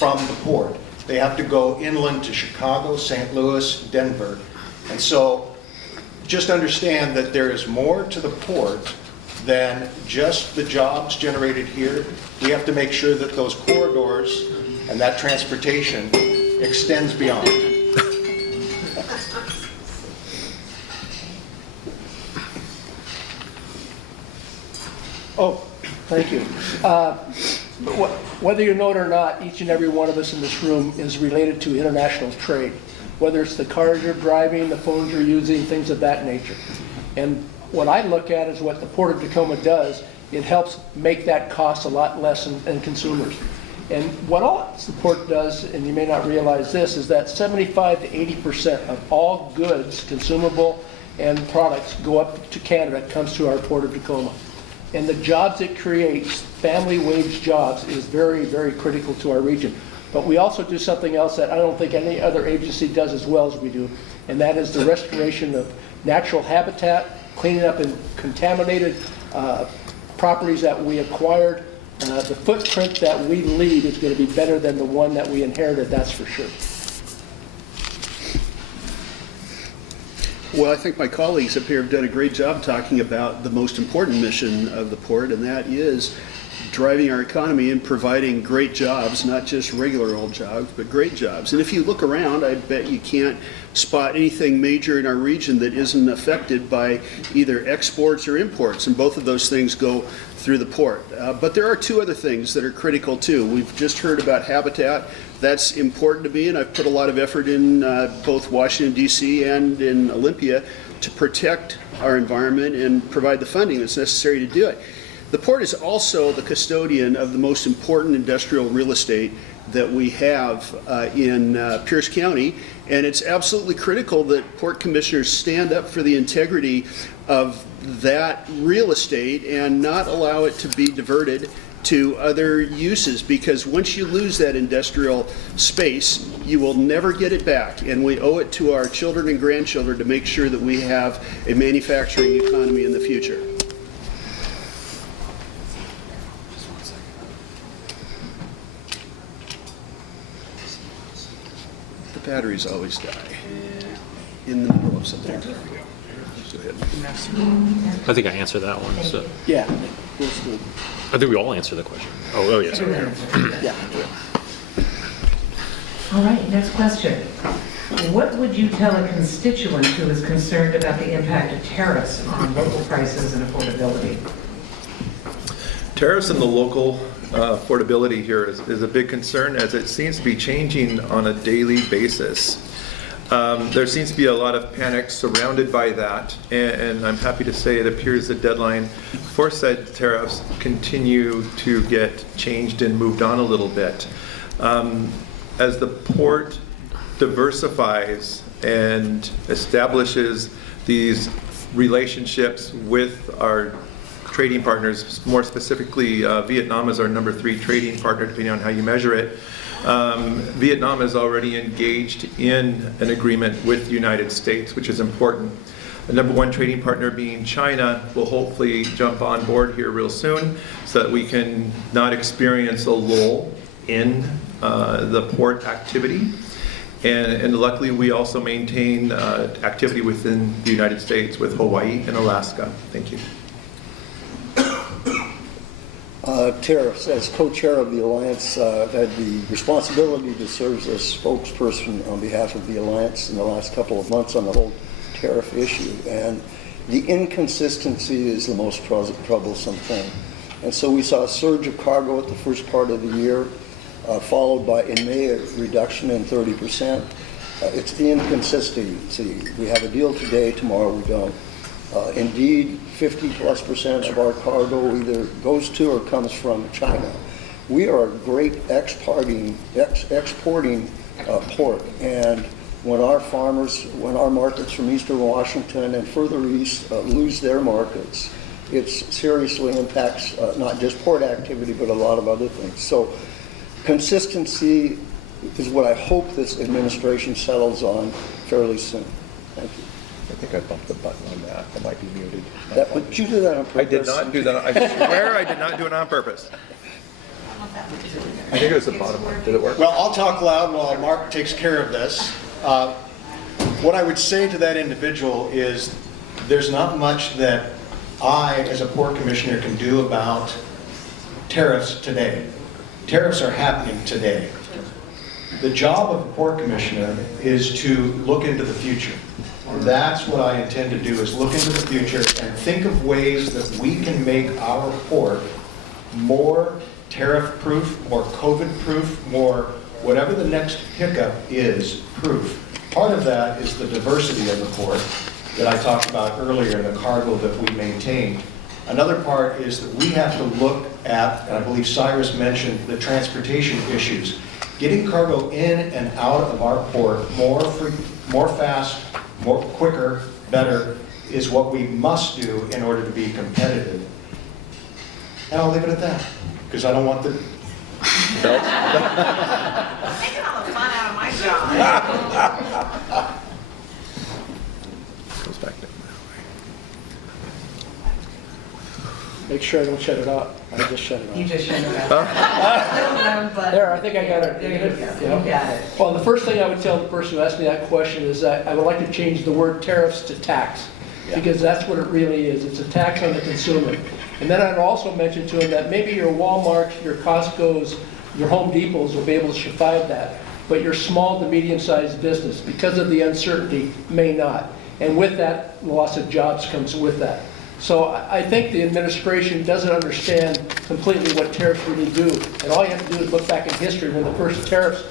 from the port. They have to go inland to Chicago, St. Louis, Denver. And so just understand that there is more to the port than just the jobs generated here. We have to make sure that those corridors and that transportation extends beyond. Oh, thank you. Whether you know it or not, each and every one of us in this room is related to international trade, whether it's the cars you're driving, the phones you're using, things of that nature. And what I look at is what the Port of Tacoma does. It helps make that cost a lot less in consumers. And what else the port does, and you may not realize this, is that 75 to 80% of all goods, consumable and products, go up to Canada, comes to our Port of Tacoma. And the jobs it creates, family wage jobs, is very, very critical to our region. But we also do something else that I don't think any other agency does as well as we do, and that is the restoration of natural habitat, cleaning up and contaminated properties that we acquired. The footprint that we leave is going to be better than the one that we inherited, that's for sure. Well, I think my colleagues up here have done a great job talking about the most important mission of the port, and that is driving our economy and providing great jobs, not just regular old jobs, but great jobs. And if you look around, I bet you can't spot anything major in our region that isn't affected by either exports or imports, and both of those things go through the port. But there are two other things that are critical too. We've just heard about habitat. That's important to me, and I've put a lot of effort in both Washington, D.C. and in Olympia to protect our environment and provide the funding that's necessary to do it. The port is also the custodian of the most important industrial real estate that we have in Pierce County, and it's absolutely critical that port commissioners stand up for the integrity of that real estate and not allow it to be diverted to other uses, because once you lose that industrial space, you will never get it back, and we owe it to our children and grandchildren to make sure that we have a manufacturing economy in the future. The batteries always die in the middle of something. There we go. Go ahead. I think I answered that one. So. Yeah, that's good. I think we all answered the question. Oh yes. Yeah. All right, next question. What would you tell a constituent who is concerned about the impact of tariffs on local prices and affordability? Tariffs and the local affordability here is a big concern, as it seems to be changing on a daily basis. There seems to be a lot of panic surrounded by that, and I'm happy to say it appears the deadline for said tariffs continue to get changed and moved on a little bit. As the port diversifies and establishes these relationships with our trading partners, more specifically Vietnam is our number 3 trading partner, depending on how you measure it. Vietnam is already engaged in an agreement with the United States, which is important. The number 1 trading partner being China will hopefully jump on board here real soon so that we can not experience a lull in the port activity. And luckily we also maintain activity within the United States with Hawaii and Alaska. Thank you. Tariffs. As co-chair of the Alliance, I've had the responsibility to serve as spokesperson on behalf of the Alliance in the last couple of months on the whole tariff issue. And the inconsistency is the most troublesome thing. And so we saw a surge of cargo at the first part of the year, followed by, in May, a reduction in 30%. It's the inconsistency. We have a deal today, tomorrow we don't. Indeed, 50+% of our cargo either goes to or comes from China. We are a great exporting port, and when our farmers, when our markets from eastern Washington and further east lose their markets, it seriously impacts not just port activity, but a lot of other things. So consistency is what I hope this administration settles on fairly soon. Thank you. I think I bumped the button on that. I might be muted. Did you do that on purpose? I did not do that. I swear I did not do it on purpose. I think it was the bottom one. Did it work? Well, I'll talk loud while Mark takes care of this. What I would say to that individual is there's not much that I, as a port commissioner, can do about tariffs today. Tariffs are happening today. The job of a port commissioner is to look into the future. That's what I intend to do, is look into the future and think of ways that we can make our port more tariff-proof, more COVID-proof, more whatever the next hiccup is, proof. Part of that is the diversity of the port that I talked about earlier in the cargo that we maintain. Another part is that we have to look at, and I believe Cyrus mentioned, the transportation issues. Getting cargo in and out of our port more fast, more quicker, better, is what we must do in order to be competitive. And I'll leave it at that, because I don't want the... Taking all the fun out of my job. Goes back down. Make sure I don't shut it off. I just shut it You off. just shut it off. There, I think I got it. There you go. Yeah. You got it. Well, the first thing I would tell the person who asked me that question is that I would like to change the word tariffs to tax, because that's what it really is. It's a tax on the consumer. And then I'd also mention to him that maybe your Walmarts, your Costco's, your Home Depots will be able to survive that, but your small to medium-sized business, because of the uncertainty, may not. And with that, loss of jobs comes with that. So I think the administration doesn't understand completely what tariffs really do. And all you have to do is look back in history when the first tariffs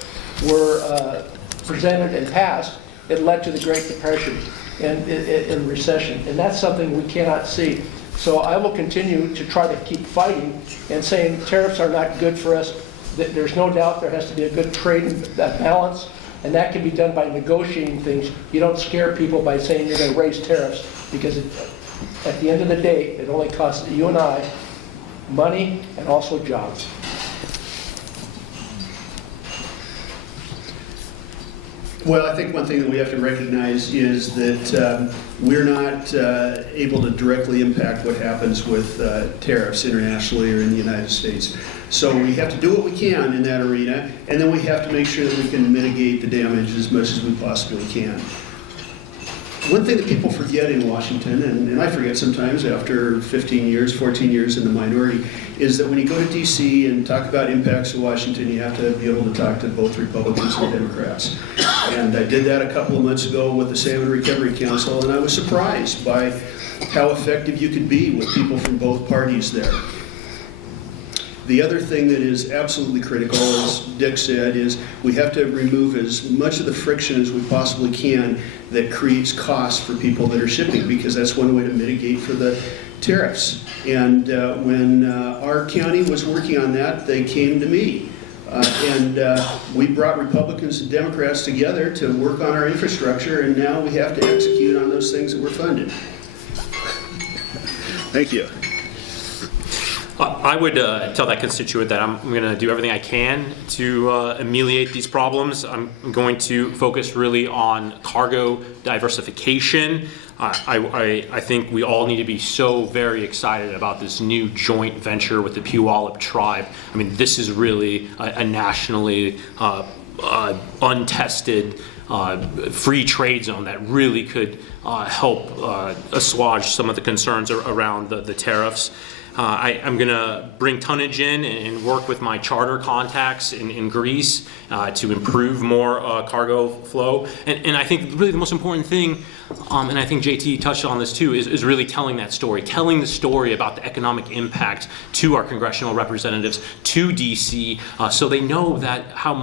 were presented and passed. It led to the Great Depression and recession. And that's something we cannot see. So I will continue to try to keep fighting and saying tariffs are not good for us. There's no doubt there has to be a good trade balance, and that can be done by negotiating things. You don't scare people by saying you're going to raise tariffs, because at the end of the day, it only costs you and I money and also jobs. Well, I think one thing that we have to recognize is that we're not able to directly impact what happens with tariffs internationally or in the United States. So we have to do what we can in that arena, and then we have to make sure that we can mitigate the damage as much as we possibly can. One thing that people forget in Washington, and I forget sometimes after 15 years, 14 years in the minority, is that when you go to DC and talk about impacts of Washington, you have to be able to talk to both Republicans and Democrats. And I did that a couple of months ago with the Salmon Recovery Council, and I was surprised by how effective you could be with people from both parties there. The other thing that is absolutely critical, as Dick said, is we have to remove as much of the friction as we possibly can that creates costs for people that are shipping, because that's one way to mitigate for the tariffs. And when our county was working on that, they came to me. We brought Republicans and Democrats together to work on our infrastructure, and now we have to execute on those things that we're funded. Thank you. I would tell that constituent that I'm going to do everything I can to ameliorate these problems. I'm going to focus really on cargo diversification. I think we all need to be so very excited about this new joint venture with the Puyallup tribe. I mean, this is really a nationally untested free trade zone that really could help assuage some of the concerns around the tariffs. I'm going to bring tonnage in and work with my charter contacts in Greece to improve more cargo flow. And I think really the most important thing, and I think JT touched on this too, is really telling that story, telling the story about the economic impact to our congressional representatives, to DC, so they know that how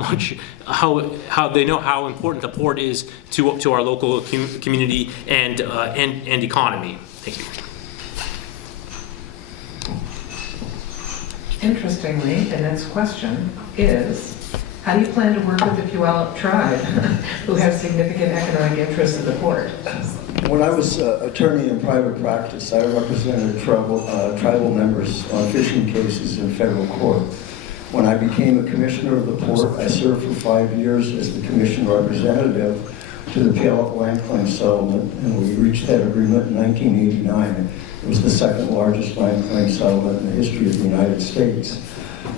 they know how important the port is to our local community and economy. Thank you. Interestingly, the next question is, how do you plan to work with the Puyallup tribe, who has significant economic interests in the port? When I was attorney in private practice, I represented tribal members on fishing cases in federal court. When I became a commissioner of the port, I served for 5 years as the commission representative to the Puyallup land claim settlement, and we reached that agreement in 1989. It was the second largest land claim settlement in the history of the United States.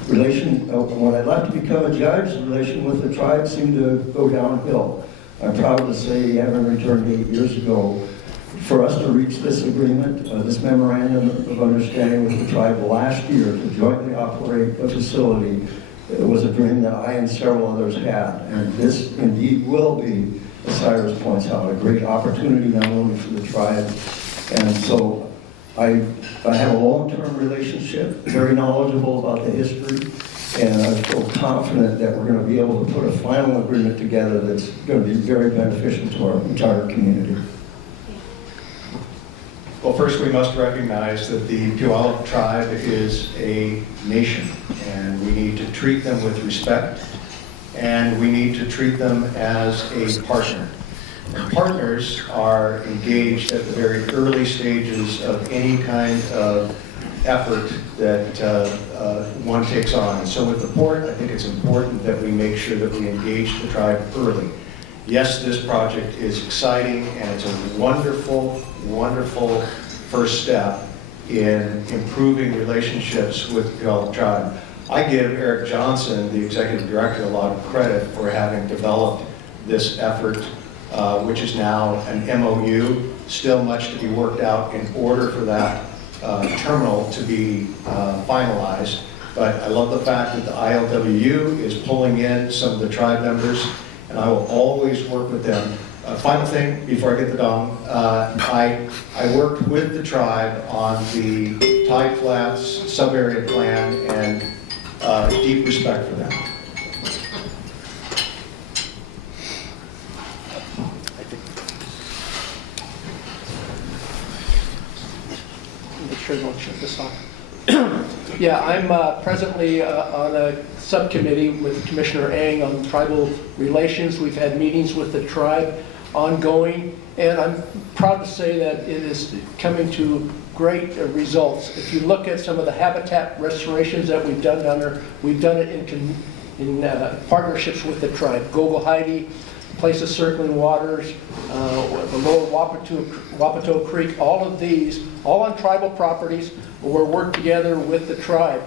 When I left to become a judge, the relation with the tribe seemed to go downhill. I'm proud to say, having returned 8 years ago, for us to reach this agreement, this memorandum of understanding with the tribe last year to jointly operate a facility, it was a dream that I and several others had. And this indeed will be, as Cyrus points out, a great opportunity not only for the tribe. And so I have a long-term relationship, very knowledgeable about the history, and I feel confident that we're going to be able to put a final agreement together that's going to be very beneficial to our entire community. Well, first we must recognize that the Puyallup tribe is a nation, and we need to treat them with respect, and we need to treat them as a partner. And partners are engaged at the very early stages of any kind of effort that one takes on. And so with the port, I think it's important that we make sure that we engage the tribe early. Yes, this project is exciting, and it's a wonderful, wonderful first step in improving relationships with the Puyallup tribe. I give Eric Johnson, the executive director, a lot of credit for having developed this effort, which is now an MOU, still much to be worked out in order for that terminal to be finalized. But I love the fact that the ILWU is pulling in some of the tribe members, and I will always work with them. Final thing before I get the dong, I worked with the tribe on the Tide Flats sub-area plan, and deep respect for them. Make sure I don't shut this off. Yeah, I'm presently on a subcommittee with Commissioner Ang on tribal relations. We've had meetings with the tribe ongoing, and I'm proud to say that it is coming to great results. If you look at some of the habitat restorations that we've done down there, we've done it in partnerships with the tribe. Gogoheidi, Place of Circling Waters, the lower Wapato Creek, all of these, all on tribal properties, where we work together with the tribe.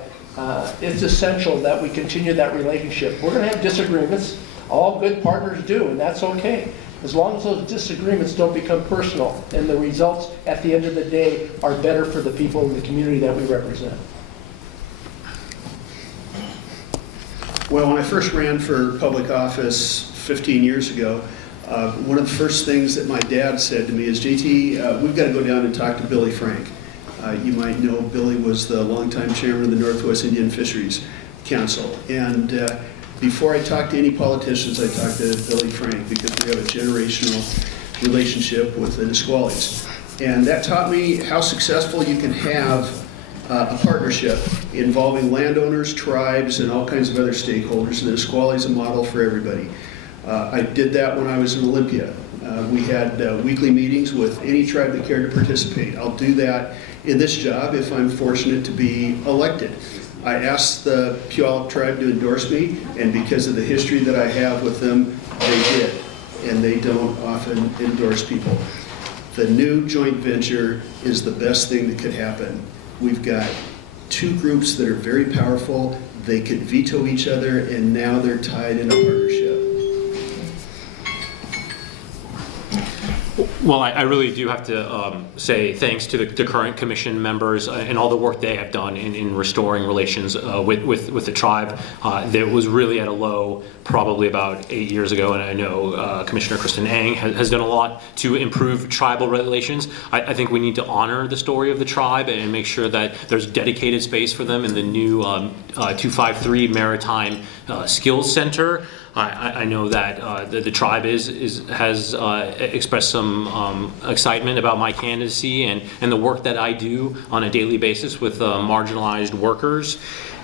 It's essential that we continue that relationship. We're going to have disagreements. All good partners do, and that's okay. As long as those disagreements don't become personal, and the results at the end of the day are better for the people in the community that we represent. Well, when I first ran for public office 15 years ago, one of the first things that my dad said to me is, JT, we've got to go down and talk to Billy Frank. You might know Billy was the longtime chairman of the Northwest Indian Fisheries Council. And before I talked to any politicians, I talked to Billy Frank, because we have a generational relationship with the Nisquallies. And that taught me how successful you can have a partnership involving landowners, tribes, and all kinds of other stakeholders. And the Nisqually is a model for everybody. I did that when I was in Olympia. We had weekly meetings with any tribe that cared to participate. I'll do that in this job if I'm fortunate to be elected. I asked the Puyallup tribe to endorse me, and because of the history that I have with them, they did. And they don't often endorse people. The new joint venture is the best thing that could happen. We've got two groups that are very powerful. They could veto each other, and now they're tied in a partnership. Well, I really do have to say thanks to the current commission members and all the work they have done in restoring relations with the tribe. That was really at a low probably about 8 years ago, and I know Commissioner Kristen Ang has done a lot to improve tribal relations. I think we need to honor the story of the tribe and make sure that there's dedicated space for them in the new 253 Maritime Skills Center. I know that the tribe has expressed some excitement about my candidacy and the work that I do on a daily basis with marginalized workers.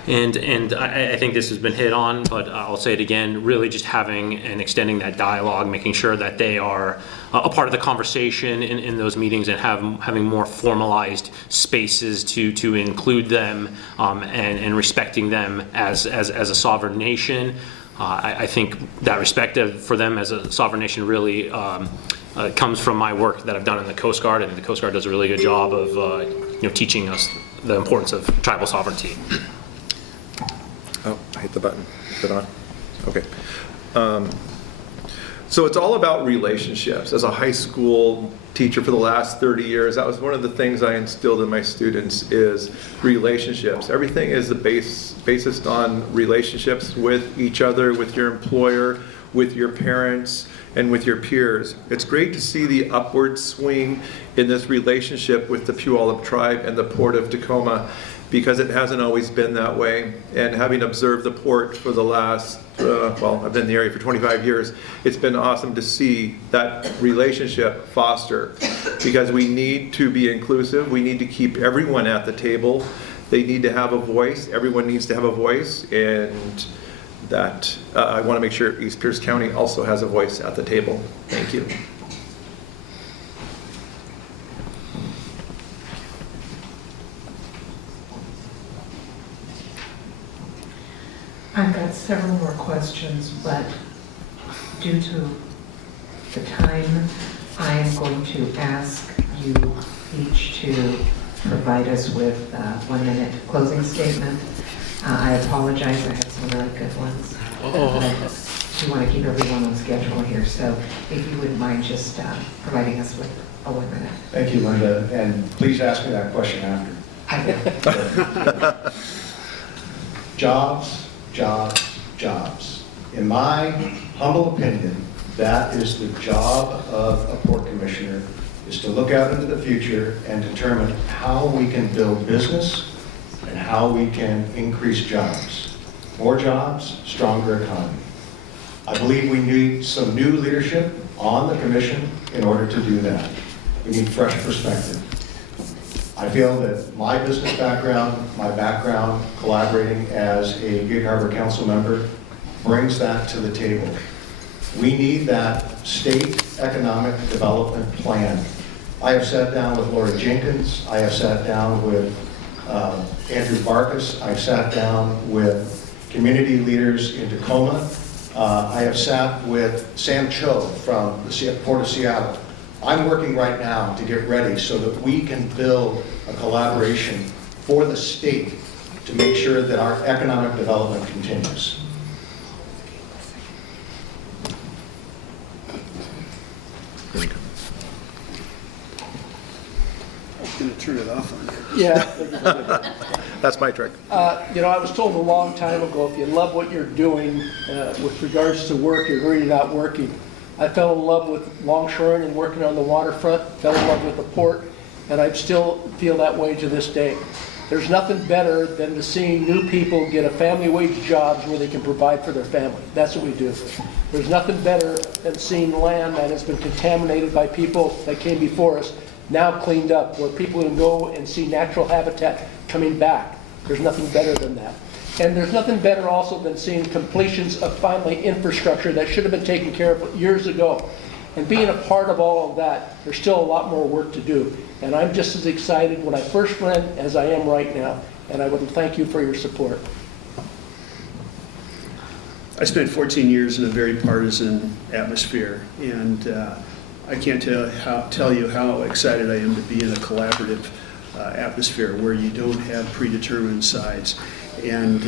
And I think this has been hit on, but I'll say it again, really just having and extending that dialogue, making sure that they are a part of the conversation in those meetings, and having more formalized spaces to include them and respecting them as a sovereign nation. I think that respect for them as a sovereign nation really comes from my work that I've done in the Coast Guard, and the Coast Guard does a really good job of teaching us the importance of tribal sovereignty. I hit the button. Is it on? Okay. So it's all about relationships. As a high school teacher for the last 30 years, that was one of the things I instilled in my students is relationships. Everything is based on relationships with each other, with your employer, with your parents, and with your peers. It's great to see the upward swing in this relationship with the Puyallup tribe and the Port of Tacoma, because it hasn't always been that way. And having observed the port for the last, well, I've been in the area for 25 years, it's been awesome to see that relationship foster, because we need to be inclusive. We need to keep everyone at the table. They need to have a voice. Everyone needs to have a voice, and that I want to make sure East Pierce County also has a voice at the table. Thank you. I've got several more questions, but due to the time, I am going to ask you each to provide us with a 1-minute closing statement. I apologize, I had some really good ones. I do want to keep everyone on schedule here, so if you wouldn't mind just providing us with a 1 minute. Thank you, Linda, and please ask me that question after. I will. Jobs, jobs, jobs. In my humble opinion, that is the job of a port commissioner, is to look out into the future and determine how we can build business and how we can increase jobs. More jobs, stronger economy. I believe we need some new leadership on the commission in order to do that. We need fresh perspective. I feel that my business background, my background collaborating as a Gig Harbor Council member brings that to the table. We need that state economic development plan. I have sat down with Laura Jenkins. I have sat down with Andrew Barkus. I've sat down with community leaders in Tacoma. I have sat with Sam Cho from the Port of Seattle. I'm working right now to get ready so that we can build a collaboration for the state to make sure that our economic development continues. I'm going to turn it off on you. Yeah. That's my trick. You know, I was told a long time ago, if you love what you're doing with regards to work, you're really not working. I fell in love with longshoring and working on the waterfront, fell in love with the port, and I still feel that way to this day. There's nothing better than to seeing new people get a family wage jobs where they can provide for their family. That's what we do. There's nothing better than seeing land that has been contaminated by people that came before us, now cleaned up, where people can go and see natural habitat coming back. There's nothing better than that. And there's nothing better also than seeing completions of finally infrastructure that should have been taken care of years ago. And being a part of all of that, there's still a lot more work to do. And I'm just as excited when I first ran as I am right now. And I would thank you for your support. I spent 14 years in a very partisan atmosphere, and I can't tell you how excited I am to be in a collaborative atmosphere where you don't have predetermined sides. And